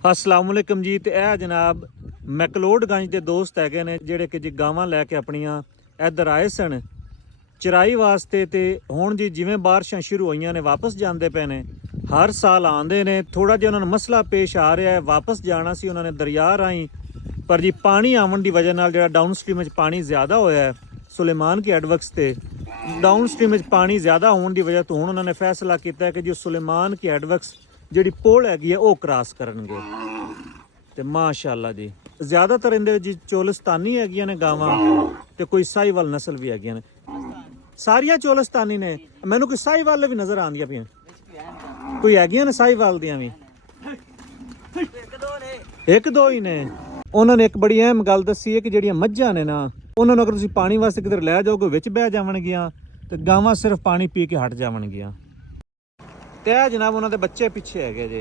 अस्सलामुअलैकुम जी। तो यह जनाब मैकलोडगंज के दोस्त है ने जिहड़े कि जी गावां लैके अपनियां इधर आए सन चराई वास्ते। तो हुण जी जिवें बारिशां शुरू होईयां ने वापस जाते पे ने। हर साल आते ने, थोड़ा जिहा उन्होंने मसला पेश आ रहा है। वापस जाना सी उन्होंने दरिया राही, पर जी पानी आवन की वजह नाल जिहड़ा डाउन स्ट्रीम पानी ज़्यादा होया है सुलेमान की एडवक्स ते डाउन स्ट्रीम पानी ज़्यादा होने की वजह तो हुण उन्होंने फैसला किया है कि जो सुलेमान की एडवक्स जिहड़ी पुल हैगी है वो क्रॉस करनगे। ते माशाअल्लाह जी ज़्यादातर इहदे जी चोलिस्तानी हैगियां ने गावां ते कोई साहिवाल नस्ल भी हैगियां ने। सारियां चोलिस्तानी ने, मैनू कोई साहिवाल भी नज़र आंदियां पियां, कोई हैगियां ने साहिवाल दियां भी एक दो ही ने। उन्होंने एक बड़ी अहम गल दसी है कि जिहड़ियां मੱਝਾਂ ने ना उन्होंने अगर तुसीं पानी वास्ते किधर लै जाओगे विच बह जावणगियां ते गावां सिर्फ पानी पी के हट जावणगियां। ते जनाब उन्होंने बच्चे पिछे है जे